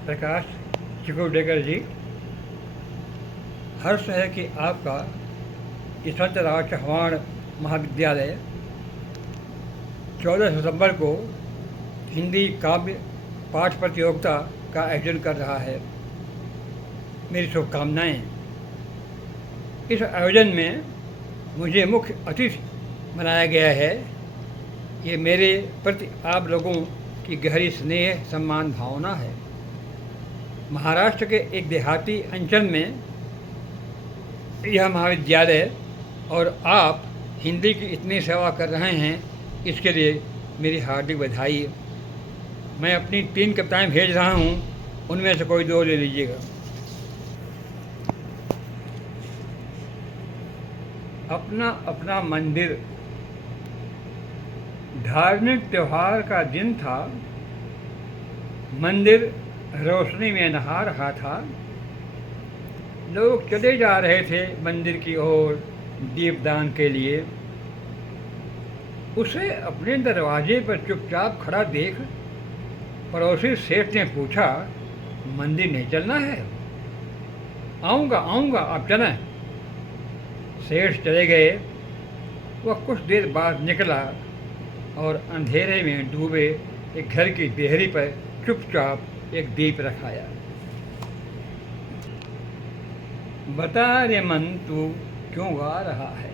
प्रकाश चिकोडेकर जी, हर्ष है कि आपका यशवंतराव चव्हाण महाविद्यालय 14 सितंबर को हिंदी काव्य पाठ प्रतियोगिता का आयोजन कर रहा है। मेरी शुभकामनाएँ। इस आयोजन में मुझे मुख्य अतिथि बनाया गया है। ये मेरे प्रति आप लोगों की गहरी स्नेह सम्मान भावना है। महाराष्ट्र के एक देहाती अंचल में यह महाविद्यालय और आप हिंदी की इतनी सेवा कर रहे हैं, इसके लिए मेरी हार्दिक बधाई। मैं अपनी 3 कविताएं भेज रहा हूँ, उनमें से कोई 2 ले लीजिएगा। अपना अपना मंदिर। धार्मिक त्यौहार का दिन था। मंदिर रोशनी में नहा रहा था। लोग चले जा रहे थे मंदिर की ओर दीपदान के लिए। उसे अपने दरवाजे पर चुपचाप खड़ा देख पड़ोसी सेठ ने पूछा, मंदिर नहीं चलना है? आऊँगा आऊँगा, आप चलें। सेठ चले गए। वह कुछ देर बाद निकला और अंधेरे में डूबे एक घर की देहरी पर चुपचाप एक दीप रखाया। बता रे मन तू क्यों गा रहा है?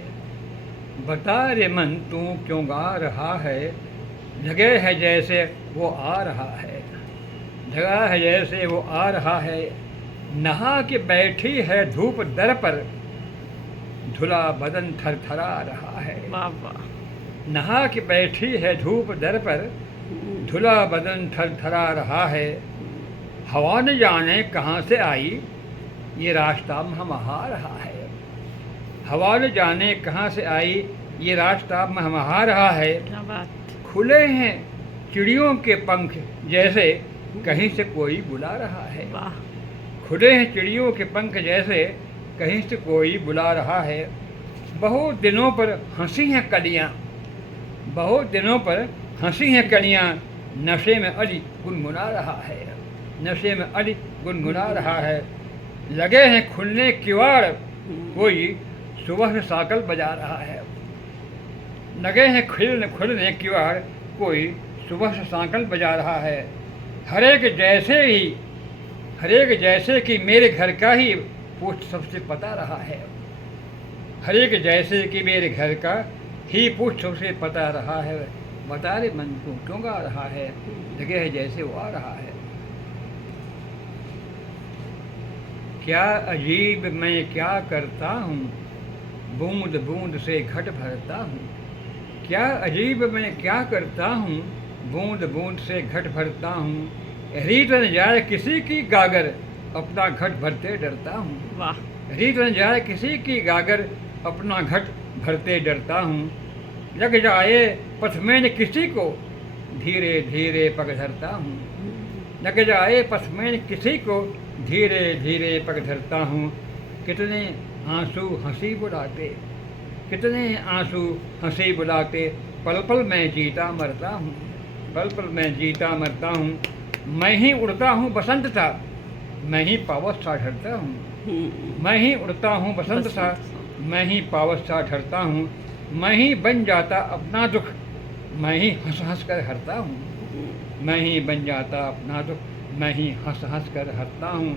बता रे मन तू क्यों गा रहा है? जगह है जैसे वो आ रहा है। जगह है जैसे वो आ रहा है। नहा के बैठी है धूप दर पर, धुला बदन थरथरा रहा है। नहा के बैठी है धूप दर पर, धुला बदन थरथरा रहा है। हवा न जाने कहाँ से आई, ये रास्ता महमहा रहा है। हवा न जाने कहाँ से आई, ये रास्ता महमहा रहा है। क्या बात। खुले हैं चिड़ियों के पंख, जैसे कहीं से कोई बुला रहा है। वाह। खुले हैं चिड़ियों के पंख, जैसे कहीं से कोई बुला रहा है। बहुत दिनों पर हंसी हैं कलियाँ, बहुत दिनों पर हंसी हैं कलियाँ। नशे में अली गुनगुना रहा है। नशे में अली गुनगुना रहा है। लगे हैं खुलने किवाड़, कोई सुबह से साकल बजा रहा है। लगे हैं खुलने किवाड़, कोई सुबह से साकल बजा रहा है। हर एक जैसे कि मेरे घर का ही पूछ सबसे पता रहा है। हर एक जैसे कि मेरे घर का ही पूछ सबसे पता रहा है। बता रे मन तू क्यों गा रहा है? जगह है जैसे वो आ रहा है। क्या अजीब मैं क्या करता हूँ, बूंद बूंद से घट भरता हूँ। क्या अजीब मैं क्या करता हूँ, बूंद बूंद से घट भरता हूँ। रीत न जाए किसी की गागर, अपना घट भरते डरता हूँ। वाह। रीत न जाए किसी की गागर, अपना घट भरते डरता हूँ। लग जाए पथ में न किसी को, धीरे धीरे पग धरता हूँ। लग जाए पथ में न किसी को, धीरे धीरे पग धरता हूँ। कितने आंसू हंसी बुलाते, कितने आंसू हंसी बुलाते, पल पल मैं जीता मरता हूँ। पल पल मैं जीता मरता हूँ। मैं ही उड़ता हूँ बसंत सा, मैं ही पावस सा ढरता हूँ। मैं ही उड़ता हूँ बसंत सा, मैं ही पावस सा ढरता हूँ। मैं ही बन जाता अपना दुख, मैं ही हंस हंस कर हरता हूँ। मैं ही बन जाता अपना दुख, मैं ही हंस हंस कर हरता हूँ।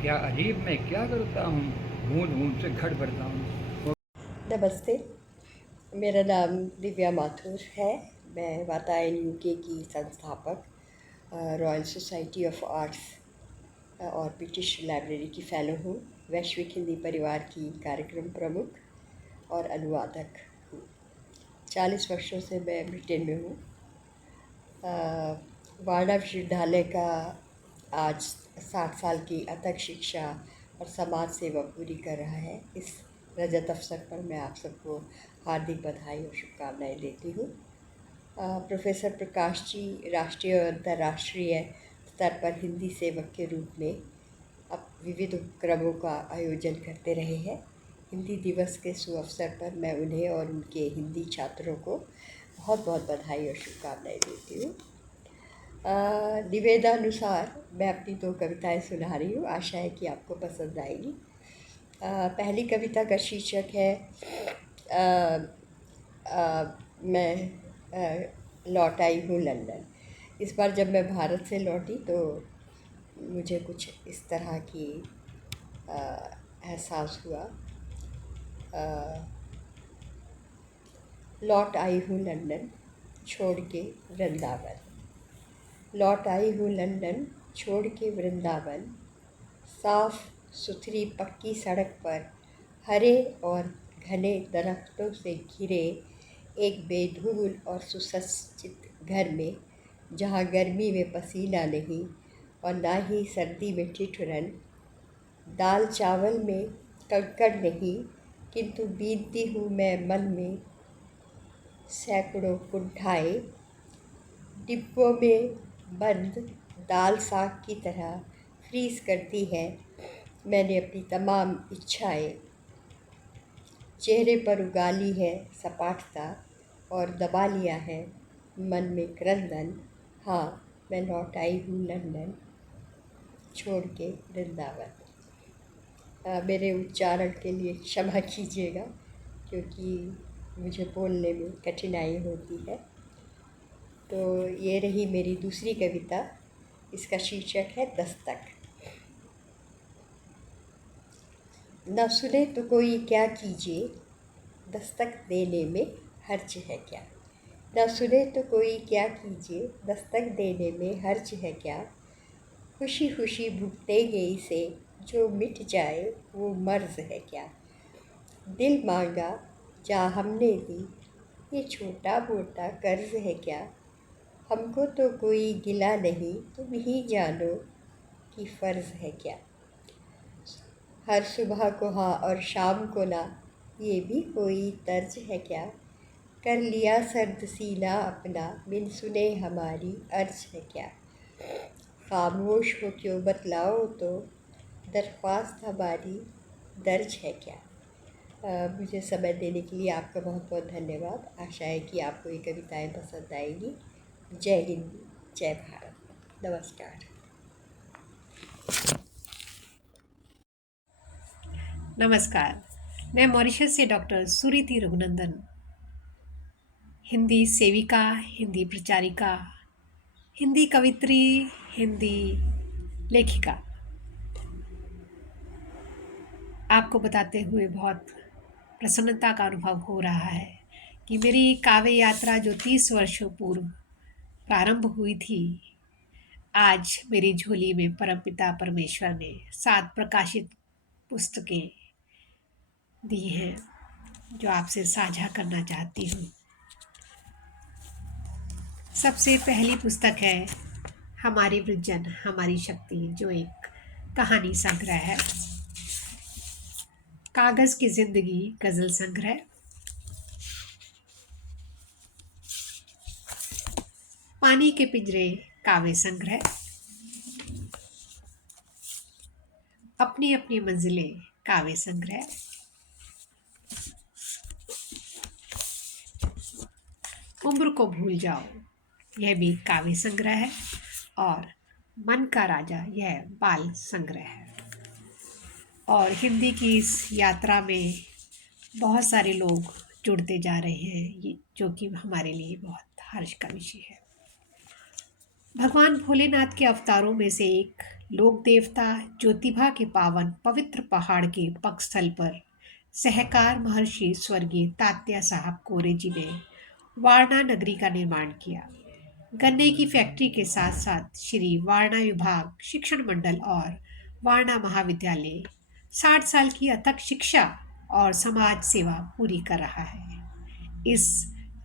क्या अजीब मैं क्या करता हूँ, बूंद बूंद से घट भरता हूँ। नमस्ते, मेरा नाम दिव्या माथुर है। मैं वातायन यूके की संस्थापक, रॉयल सोसाइटी ऑफ आर्ट्स और ब्रिटिश लाइब्रेरी की फ़ेलो हूँ। वैश्विक हिंदी परिवार की कार्यक्रम प्रमुख और अनुवादक हूँ। 40 वर्षों से मैं ब्रिटेन में हूँ। वार्डा विश्वविद्यालय का आज 60 साल की अथक शिक्षा और समाज सेवा पूरी कर रहा है। इस रजत अवसर पर मैं आप सबको हार्दिक बधाई और शुभकामनाएं देती हूँ। प्रोफेसर प्रकाश जी राष्ट्रीय और अंतर्राष्ट्रीय स्तर पर हिंदी सेवक के रूप में अब विविध उपक्रमों का आयोजन करते रहे हैं। हिंदी दिवस के सुअवसर पर मैं उन्हें और उनके हिंदी छात्रों को बहुत बहुत बधाई और शुभकामनाएं देती हूँ। निवेदानुसार मैं अपनी दो कविताएं सुना रही हूँ, आशा है कि आपको पसंद आएगी। पहली कविता का शीर्षक है अ, मैं लौट आई हूँ लंदन। इस बार जब मैं भारत से लौटी तो मुझे कुछ इस तरह की एहसास हुआ। अ, लौट आई हूँ लंदन छोड़ के वृंदावन। लौट आई हूँ लंदन छोड़ के वृंदावन। साफ सुथरी पक्की सड़क पर हरे और घने दरख्तों से घिरे एक बेधूल और सुसज्जित घर में, जहाँ गर्मी में पसीना नहीं और ना ही सर्दी में ठिठुरन। दाल चावल में कंकड़ नहीं, किंतु बीनती हूँ मैं मन में सैकड़ों कुंठाएँ। डिब्बों में बंद दाल साग की तरह फ्रीज करती है मैंने अपनी तमाम इच्छाएं। चेहरे पर उगाली है सपाटता और दबा लिया है मन में क्रंदन। हाँ, मैं लौट आई हूँ लंदन छोड़ के वृंदावन। मेरे उच्चारण के लिए क्षमा कीजिएगा, क्योंकि मुझे बोलने में कठिनाई होती है। तो ये रही मेरी दूसरी कविता। इसका शीर्षक है दस्तक। न सुने तो कोई क्या कीजिए, दस्तक देने में हर्ज है क्या। न सुने तो कोई क्या कीजिए, दस्तक देने में हर्ज है क्या। खुशी खुशी भुगतेंगे इसे, जो मिट जाए वो मर्ज है क्या। दिल मांगा जा हमने दी, ये छोटा मोटा कर्ज है क्या। हमको तो कोई गिला नहीं, तुम ही जानो कि फ़र्ज़ है क्या। हर सुबह को हाँ और शाम को ना, ये भी कोई तर्ज है क्या। कर लिया सर्द सीना अपना, बिन सुने हमारी अर्ज है क्या। खामोश हो क्यों बतलाओ तो, दरख्वास्त हमारी दर्ज है क्या। मुझे समय देने के लिए आपका बहुत बहुत धन्यवाद। आशा है कि आपको ये कविताएं पसंद आएंगी। जय हिंद, जय भारत, नमस्कार। नमस्कार। मैं मॉरिशस से डॉक्टर सुरीति रघुनंदन, हिंदी सेविका, हिंदी प्रचारिका, हिंदी कवित्री, हिंदी लेखिका, आपको बताते हुए बहुत प्रसन्नता का अनुभव हो रहा है कि मेरी काव्य यात्रा जो 30 वर्षों पूर्व प्रारंभ हुई थी, आज मेरी झोली में परमपिता परमेश्वर ने 7 प्रकाशित पुस्तकें दी हैं, जो आपसे साझा करना चाहती हूँ। सबसे पहली पुस्तक है हमारी वृज्जन हमारी शक्ति, जो एक कहानी संग्रह है। कागज की जिंदगी गजल संग्रह। पानी के पिंजरे काव्य संग्रह। अपनी अपनी मंजिलें काव्य संग्रह। उम्र को भूल जाओ, यह भी काव्य संग्रह है। और मन का राजा, यह बाल संग्रह है। और हिंदी की इस यात्रा में बहुत सारे लोग जुड़ते जा रहे हैं, ये जो कि हमारे लिए बहुत हर्ष का विषय है। भगवान भोलेनाथ के अवतारों में से एक लोक देवता ज्योतिबा के पावन पवित्र पहाड़ के पक्षस्थल पर सहकार महर्षि स्वर्गीय तात्या साहब कोरे जी ने वारणा नगरी का निर्माण किया। गन्ने की फैक्ट्री के साथ साथ श्री वारणा विभाग शिक्षण मंडल और वारणा महाविद्यालय 60 साल की अथक शिक्षा और समाज सेवा पूरी कर रहा है। इस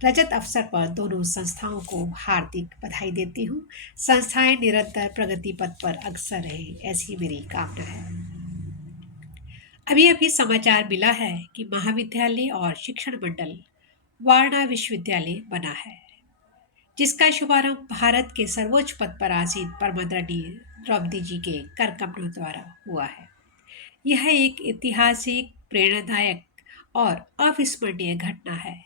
रजत अवसर पर दोनों संस्थाओं को हार्दिक बधाई देती हूँ। संस्थाएं निरंतर प्रगति पथ पर अग्रसर रहे, ऐसी मेरी कामना है। अभी अभी समाचार मिला है कि महाविद्यालय और शिक्षण मंडल वारणा विश्वविद्यालय बना है, जिसका शुभारंभ भारत के सर्वोच्च पद पर आसीन परमादरणीय द्रौपदी जी के कर कमलों द्वारा हुआ है। यह एक ऐतिहासिक, प्रेरणादायक और अविस्मरणीय घटना है।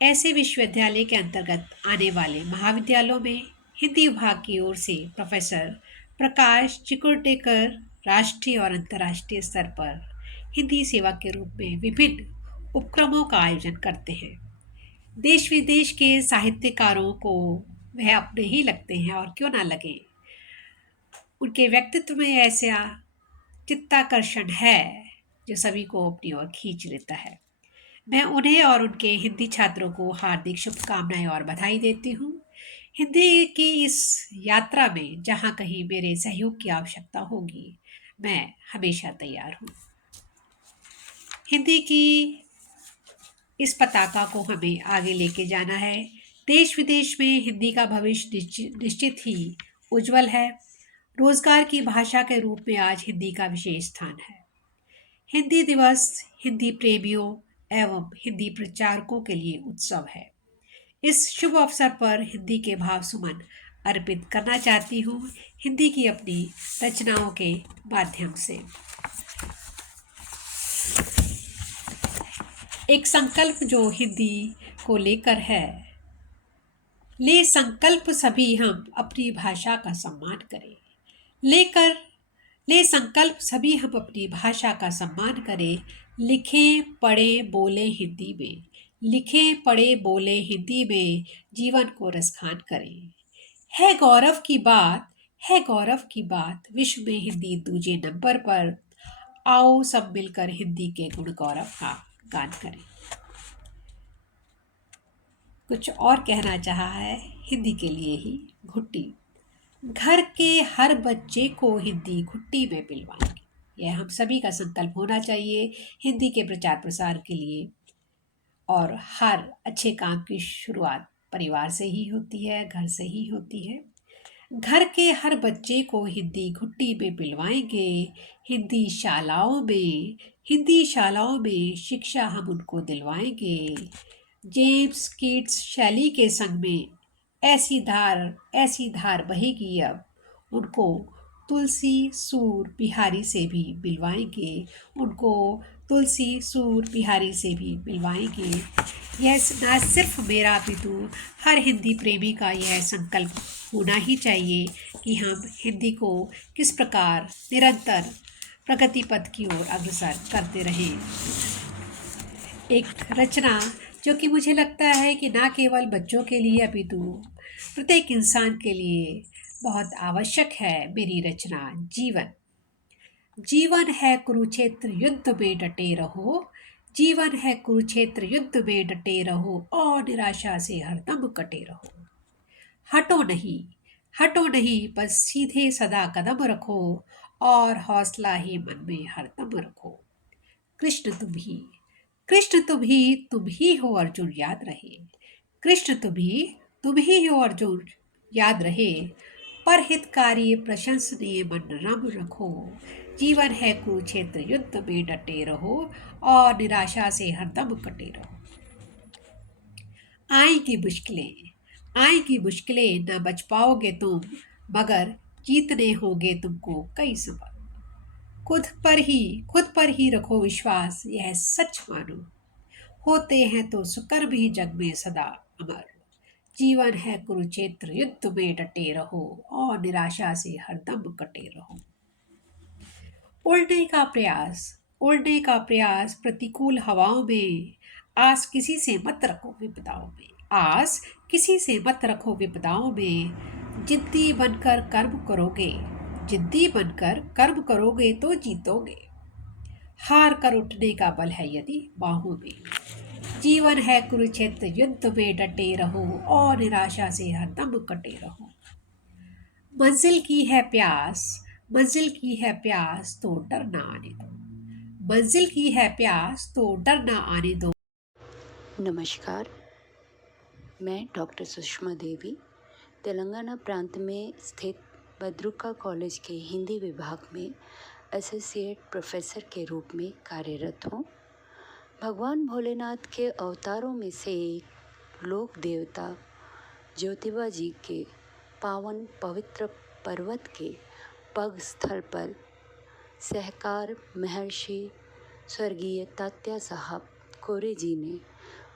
ऐसे विश्वविद्यालय के अंतर्गत आने वाले महाविद्यालयों में हिंदी विभाग की ओर से प्रोफेसर प्रकाश चिकुर्टेकर राष्ट्रीय और अंतर्राष्ट्रीय स्तर पर हिंदी सेवा के रूप में विभिन्न उपक्रमों का आयोजन करते हैं। देश विदेश के साहित्यकारों को वह अपने ही लगते हैं, और क्यों ना लगे। उनके व्यक्तित्व में ऐसा चित्ताकर्षण है जो सभी को अपनी ओर खींच लेता है। मैं उन्हें और उनके हिंदी छात्रों को हार्दिक शुभकामनाएं और बधाई देती हूँ। हिंदी की इस यात्रा में जहाँ कहीं मेरे सहयोग की आवश्यकता होगी, मैं हमेशा तैयार हूँ। हिंदी की इस पताका को हमें आगे लेके जाना है। देश विदेश में हिंदी का भविष्य निश्चित ही उज्जवल है। रोजगार की भाषा के रूप में आज हिंदी का विशेष स्थान है। हिंदी दिवस हिंदी प्रेमियों एवं हिंदी प्रचारकों के लिए उत्सव है। इस शुभ अवसर पर हिंदी के भाव सुमन अर्पित करना चाहती हूँ, हिंदी की अपनी रचनाओं के माध्यम से। एक संकल्प जो हिंदी को लेकर है, ले संकल्प सभी हम अपनी भाषा का सम्मान करें। ले संकल्प सभी हम अपनी भाषा का सम्मान करें। लिखें पढ़ें बोलें हिंदी में, लिखें पढ़ें बोलें हिंदी में, जीवन को रसखान करें। है गौरव की बात, है गौरव की बात, विश्व में हिंदी दूजे नंबर पर। आओ सब मिलकर हिंदी के गुण गौरव का गान करें। कुछ और कहना चाहा है हिंदी के लिए ही। घुट्टी, घर के हर बच्चे को हिंदी घुट्टी में पिलवाएंगे। यह हम सभी का संकल्प होना चाहिए हिंदी के प्रचार प्रसार के लिए। और हर अच्छे काम की शुरुआत परिवार से ही होती है, घर से ही होती है। घर के हर बच्चे को हिंदी घुट्टी में पिलवाएंगे। हिंदी शालाओं में शिक्षा हम उनको दिलवाएंगे। जेम्स किट्स शैली के संग में ऐसी धार बहेगी अब, उनको तुलसी सूर बिहारी से भी मिलवाएंगे। उनको तुलसी सूर बिहारी से भी मिलवाएंगे। यह ना सिर्फ मेरा अपितु हर हिंदी प्रेमी का यह संकल्प होना ही चाहिए कि हम हिंदी को किस प्रकार निरंतर प्रगति पथ की ओर अग्रसर करते रहें। एक रचना जो कि मुझे लगता है कि ना केवल बच्चों के लिए अपितु प्रत्येक इंसान के लिए बहुत आवश्यक है, मेरी रचना जीवन। जीवन है कुरुक्षेत्र युद्ध में डटे रहो, जीवन है कुरुक्षेत्र युद्ध में डटे रहो, और निराशा से हरदम कटे रहो। हटो नहीं बस सीधे सदा कदम रखो, और हौसला ही मन में हरदम रखो। कृष्ण तुम ही हो अर्जुन याद रहे। कृष्ण तुम ही हो अर्जुन याद रहे। परहितकारी प्रशंसनीय मन रम रखो। जीवन है कुरुक्षेत्र युद्ध में डटे रहो, और निराशा से हरदम कटे रहो। आएंगी मुश्किलें न बच पाओगे तुम, मगर जीतने होंगे तुमको कई सबक। खुद पर ही रखो विश्वास, यह सच मानो। होते हैं तो सुकर्म ही जग में सदा अमर। जीवन है कुरुक्षेत्र युद्ध में डटे रहो, और निराशा से हरदम कटे रहो। उड़ने का प्रयास प्रतिकूल हवाओं में। आस किसी से मत रखो विपदाओं में। आस किसी से मत रखो विपदाओं में। जिद्दी बनकर कर्म करोगे तो जीतोगे। हार कर उठने का बल है यदि बाहों में। जीवन है कुरुक्षेत्र युद्ध में डटे रहो, और निराशा से हरदम कटे रहो। मंजिल की है प्यास तो डर ना आने दो। मंजिल की है प्यास तो डर ना आने दो। नमस्कार, मैं डॉक्टर सुषमा देवी तेलंगाना प्रांत में स्थित बद्रुका कॉलेज के हिंदी विभाग में एसोसिएट प्रोफेसर के रूप में कार्यरत हूँ। भगवान भोलेनाथ के अवतारों में से एक लोक देवता ज्योतिबा जी के पावन पवित्र पर्वत के पग स्थल पर सहकार महर्षि स्वर्गीय तात्या साहब कोरे जी ने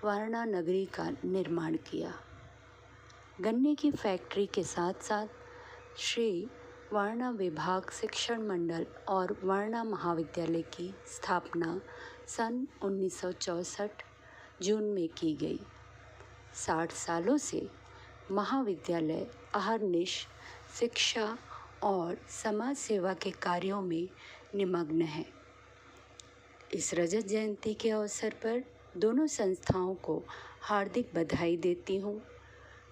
वारणा नगरी का निर्माण किया। गन्ने की फैक्ट्री के साथ साथ श्री वारणा विभाग शिक्षण मंडल और वारणा महाविद्यालय की स्थापना सन 1964 जून में की गई। 60 सालों से महाविद्यालय अहर्निश शिक्षा और समाज सेवा के कार्यों में निमग्न है। इस रजत जयंती के अवसर पर दोनों संस्थाओं को हार्दिक बधाई देती हूँ।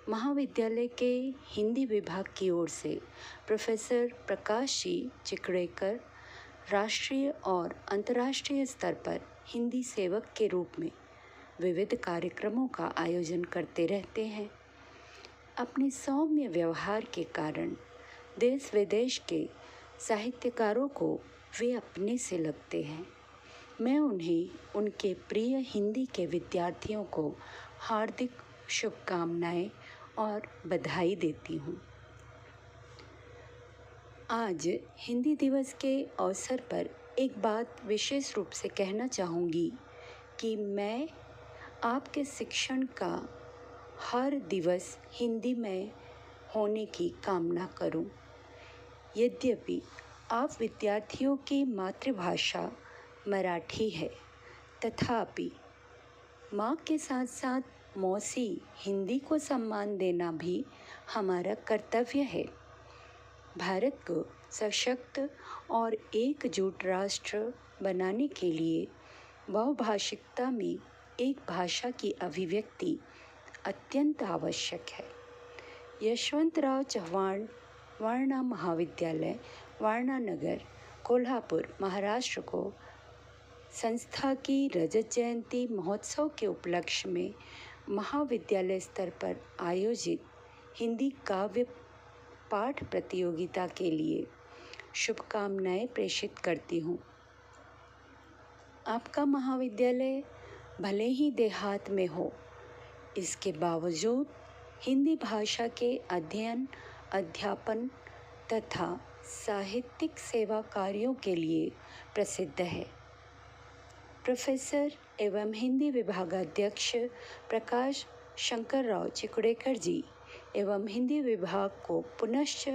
महाविद्यालय के हिंदी विभाग की ओर से प्रोफेसर प्रकाश जी चिकड़ेकर राष्ट्रीय और अंतर्राष्ट्रीय स्तर पर हिंदी सेवक के रूप में विविध कार्यक्रमों का आयोजन करते रहते हैं। अपने सौम्य व्यवहार के कारण देश विदेश के साहित्यकारों को वे अपने से लगते हैं। मैं उन्हें उनके प्रिय हिंदी के विद्यार्थियों को हार्दिक शुभकामनाएं और बधाई देती हूँ। आज हिंदी दिवस के अवसर पर एक बात विशेष रूप से कहना चाहूँगी कि मैं आपके शिक्षण का हर दिवस हिंदी में होने की कामना करूं। यद्यपि आप विद्यार्थियों की मातृभाषा मराठी है, तथापि माँ के साथ साथ मौसी हिंदी को सम्मान देना भी हमारा कर्तव्य है। भारत को सशक्त और एकजुट राष्ट्र बनाने के लिए बहुभाषिकता में एक भाषा की अभिव्यक्ति अत्यंत आवश्यक है। यशवंतराव चव्हाण वारणा महाविद्यालय वारणा नगर कोल्हापुर महाराष्ट्र को संस्था की रजत जयंती महोत्सव के उपलक्ष्य में महाविद्यालय स्तर पर आयोजित हिंदी काव्य पाठ प्रतियोगिता के लिए शुभकामनाएं प्रेषित करती हूँ। आपका महाविद्यालय भले ही देहात में हो, इसके बावजूद हिंदी भाषा के अध्ययन, अध्यापन तथा साहित्यिक सेवा कार्यों के लिए प्रसिद्ध है। प्रोफेसर एवं हिंदी विभागाध्यक्ष प्रकाश शंकर राव चिकड़ेकर जी एवं हिंदी विभाग को पुनश्च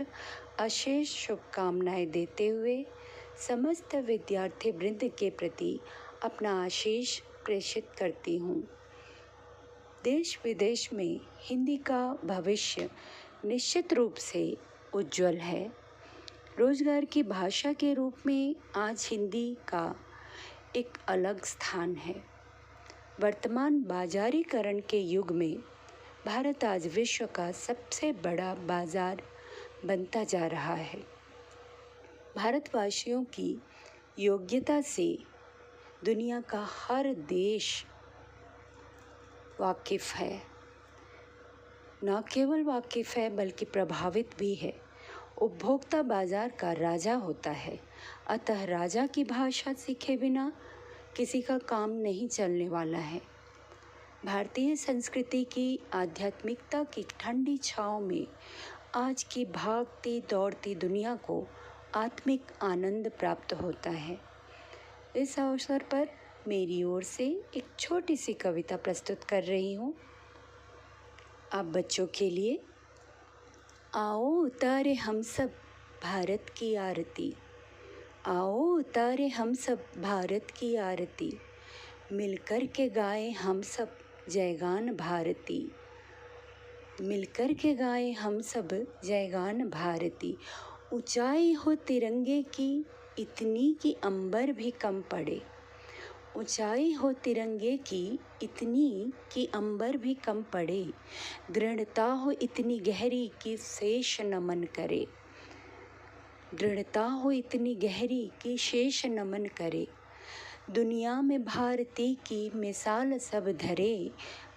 अशेष शुभकामनाएं देते हुए समस्त विद्यार्थी वृंद के प्रति अपना आशीष प्रेषित करती हूँ। देश विदेश में हिंदी का भविष्य निश्चित रूप से उज्जवल है। रोजगार की भाषा के रूप में आज हिंदी का एक अलग स्थान है। वर्तमान बाजारीकरण के युग में भारत आज विश्व का सबसे बड़ा बाजार बनता जा रहा है। भारतवासियों की योग्यता से दुनिया का हर देश वाकिफ़ है। न केवल वाकिफ़ है बल्कि प्रभावित भी है। उपभोक्ता बाजार का राजा होता है, अतः राजा की भाषा सीखे बिना किसी का काम नहीं चलने वाला है। भारतीय संस्कृति की आध्यात्मिकता की ठंडी छाँव में आज की भागती दौड़ती दुनिया को आत्मिक आनंद प्राप्त होता है। इस अवसर पर मेरी ओर से एक छोटी सी कविता प्रस्तुत कर रही हूँ आप बच्चों के लिए। आओ उतारे हम सब भारत की आरती, आओ उतारे हम सब भारत की आरती, मिलकर के गाएं हम सब जयगान भारती, मिलकर के गाएं हम सब जयगान भारती। ऊंचाई हो तिरंगे की इतनी कि अंबर भी कम पड़े, ऊंचाई हो तिरंगे की इतनी कि अंबर भी कम पड़े, दृढ़ता हो इतनी गहरी कि शेष नमन करे, दृढ़ता हो इतनी गहरी कि शेष नमन करे। दुनिया में भारती की मिसाल सब धरे,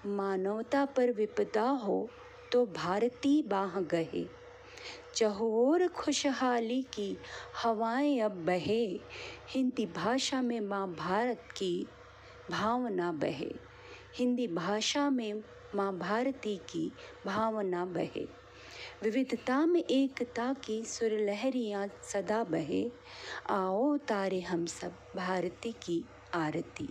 मानवता पर विपदा हो तो भारती बाह गहे, चहुओर खुशहाली की हवाएं अब बहे, हिंदी भाषा में माँ भारत की भावना बहे, हिंदी भाषा में माँ भारती की भावना बहे। विविधता में एकता की सुर लहरियाँ सदा बहे, आओ तारे हम सब भारती की आरती।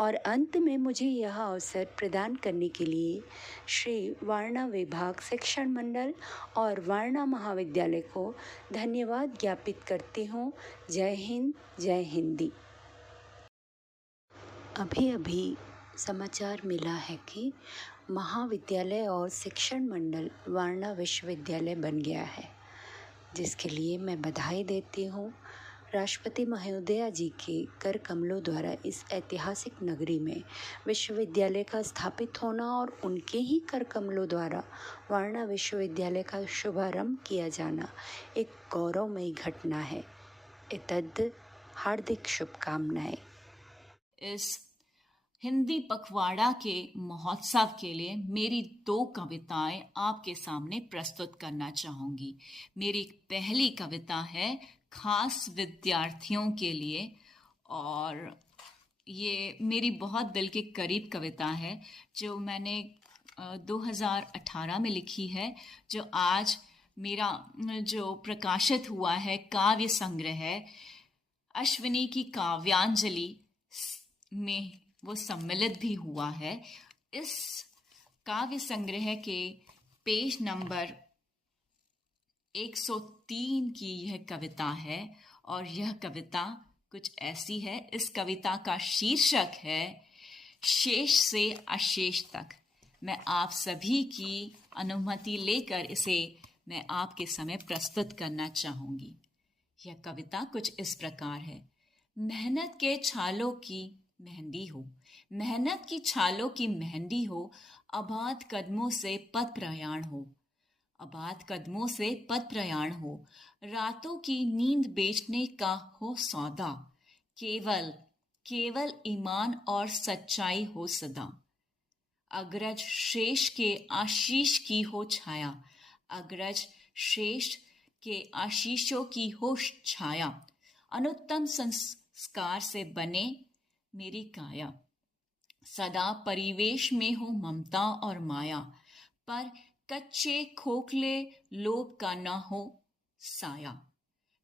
और अंत में मुझे यह अवसर प्रदान करने के लिए श्री वारणा विभाग शिक्षण मंडल और वारणा महाविद्यालय को धन्यवाद ज्ञापित करती हूँ। जय हिंद, जय हिंदी। अभी अभी समाचार मिला है कि महाविद्यालय और शिक्षण मंडल वारणा विश्वविद्यालय बन गया है, जिसके लिए मैं बधाई देती हूँ। राष्ट्रपति महोदया जी के कर कमलों द्वारा इस ऐतिहासिक नगरी में विश्वविद्यालय का स्थापित होना और उनके ही कर कमलों द्वारा वारणा विश्वविद्यालय का शुभारंभ किया जाना एक गौरवमयी घटना है। एतद हार्दिक शुभकामनाएं। इस हिंदी पखवाड़ा के महोत्सव के लिए मेरी 2 कविताएं आपके सामने प्रस्तुत करना चाहूँगी। मेरी पहली कविता है खास विद्यार्थियों के लिए, और ये मेरी बहुत दिल के करीब कविता है जो मैंने 2018 में लिखी है, जो आज मेरा जो प्रकाशित हुआ है काव्य संग्रह है अश्विनी की काव्यांजलि में वो सम्मिलित भी हुआ है। इस काव्य संग्रह के पेज नंबर 103 की यह कविता है, और यह कविता कुछ ऐसी है। इस कविता का शीर्षक है शेष से अशेष तक। मैं आप सभी की अनुमति लेकर इसे मैं आपके समय प्रस्तुत करना चाहूँगी। यह कविता कुछ इस प्रकार है। मेहनत के छालों की मेहंदी हो, मेहनत की छालों की मेहंदी हो, आबाद कदमों से पथ प्रयाण हो, आबाद कदमों से पथ प्रयाण हो, रातों की नींद बेचने का हो सौदा, केवल केवल ईमान और सच्चाई हो सदा। अग्रज श्रेष्ठ के आशीष की हो छाया, अग्रज श्रेष्ठ के आशीषों की हो छाया, अनुत्तम संस्कार से बने मेरी काया, सदा परिवेश में हो ममता और माया, पर कच्चे खोखले लोभ का न हो साया।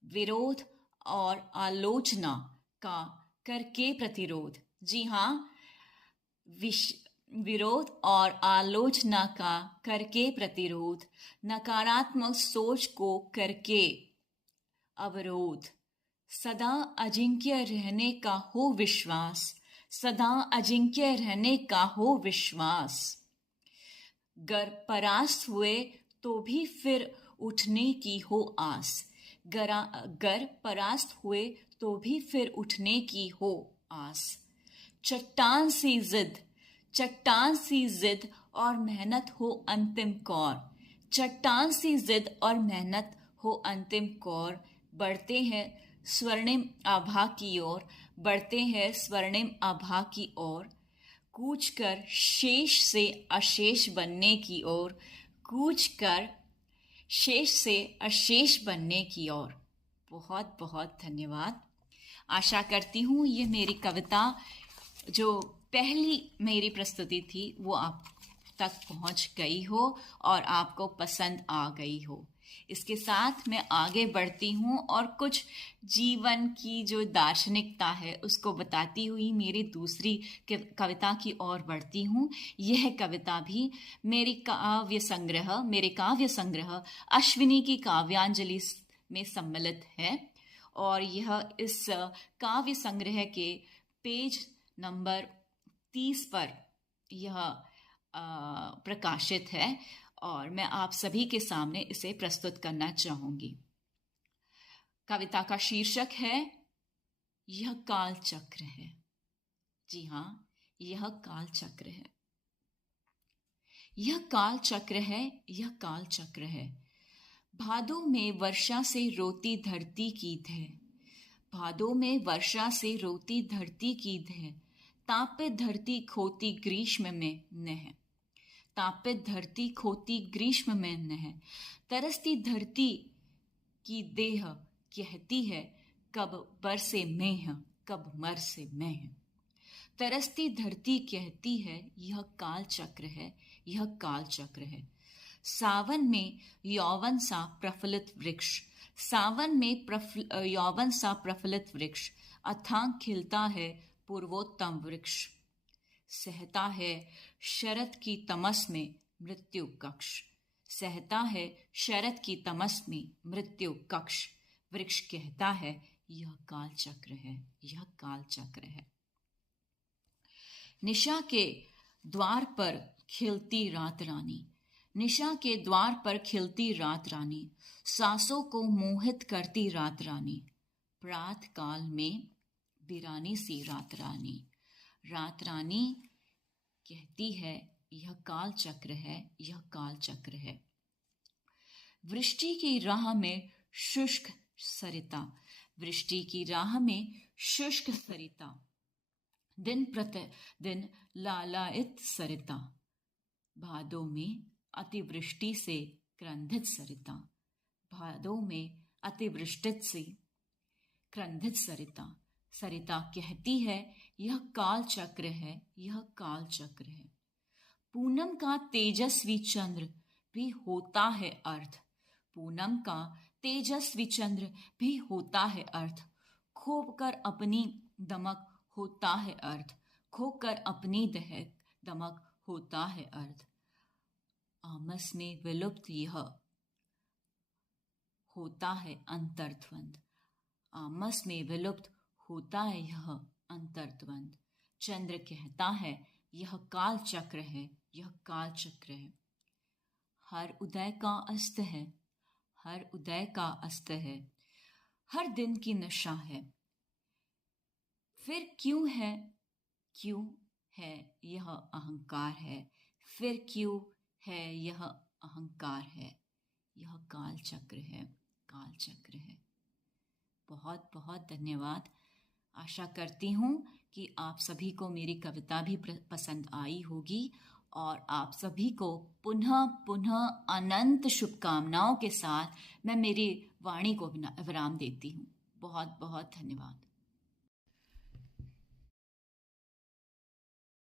विरोध और आलोचना का करके प्रतिरोध, जी हाँ, विरोध और आलोचना का करके प्रतिरोध, नकारात्मक सोच को करके अवरोध, सदा अजिंक्य रहने का हो विश्वास, सदा अजिंक्य रहने का हो विश्वास। गर परास्त हुए तो भी फिर उठने की हो आस, गर परास्त हुए तो भी फिर उठने की हो आस। चट्टान सी जिद, चट्टान सी जिद और मेहनत हो अंतिम कौर, चट्टान सी जिद और मेहनत हो अंतिम कौर। बढ़ते हैं स्वर्णिम आभा की ओर, बढ़ते हैं स्वर्णिम आभा की ओर, कूच कर शेष से अशेष बनने की ओर, कूच कर शेष से अशेष बनने की ओर। बहुत बहुत धन्यवाद। आशा करती हूँ ये मेरी कविता जो पहली मेरी प्रस्तुति थी वो आप तक पहुँच गई हो और आपको पसंद आ गई हो। इसके साथ मैं आगे बढ़ती हूँ और कुछ जीवन की जो दार्शनिकता है उसको बताती हुई मेरी दूसरी कविता की ओर बढ़ती हूँ। यह कविता भी मेरे काव्य संग्रह अश्विनी की काव्यांजलि में सम्मिलित है, और यह इस काव्य संग्रह के पेज नंबर 30 पर यह प्रकाशित है, और मैं आप सभी के सामने इसे प्रस्तुत करना चाहूंगी। कविता का शीर्षक है यह काल चक्र है। जी हाँ, यह काल चक्र है, यह काल चक्र है, यह काल चक्र है। भादों में वर्षा से रोती धरती की धै, भादों में वर्षा से रोती धरती की धै, तापित धरती खोती ग्रीष्म में नह, तापित धरती खोती ग्रीष्म में नह। तरसती धरती की देह कहती है कब बरसे मेह, कब मरसे मेह। तरसती धरती कहती है यह काल चक्र है, यह काल चक्र है। सावन में यौवन सा प्रफुल्लित वृक्ष, सावन में यौवन सा प्रफुल्लित वृक्ष, अथांग खिलता है पूर्वोत्तम वृक्ष, सहता है शरद की तमस में मृत्यु कक्ष, सहता है शरद की तमस में मृत्यु कक्ष। वृक्ष कहता है यह काल चक्र है, यह काल चक्र है। निशा के द्वार पर खिलती रात रानी, निशा के द्वार पर खिलती रात रानी, सांसों को मोहित करती रात रानी। प्रात काल में वीरानी सी रात रानी, रात रानी कहती है यह काल चक्र है, यह काल चक्र है। वृष्टि की राह में शुष्क सरिता, वृष्टि की राह में शुष्क सरिता, दिन प्रतिदिन लालायित सरिता। भादों में अतिवृष्टि से क्रंधित सरिता, भादों में अतिवृष्टि से क्रंधित सरिता। सरिता कहती है यह काल चक्र है, यह काल चक्र है। पूनम का तेजस्वी चंद्र भी होता है अर्थ, पूनम का तेजस्वी चंद्र भी होता है अर्थ। खोकर अपनी दमक होता है अर्थ, खोकर अपनी दहक दमक होता है अर्थ। आमस में विलुप्त यह होता है अंतर्द्वंद, आमस में विलुप्त होता है यह अंतर्द्वंद। चंद्र कहता है यह काल चक्र है, यह काल चक्र है। हर उदय का अस्त है, हर उदय का अस्त है, हर दिन की नशा है। फिर क्यों है, क्यों है यह अहंकार है, फिर क्यों है यह अहंकार है। यह काल चक्र है, काल चक्र है। बहुत बहुत धन्यवाद। आशा करती हूँ कि आप सभी को मेरी कविता भी पसंद आई होगी और आप सभी को पुनः पुनः अनंत शुभकामनाओं के साथ मैं मेरी वाणी को विराम देती हूँ। बहुत बहुत धन्यवाद।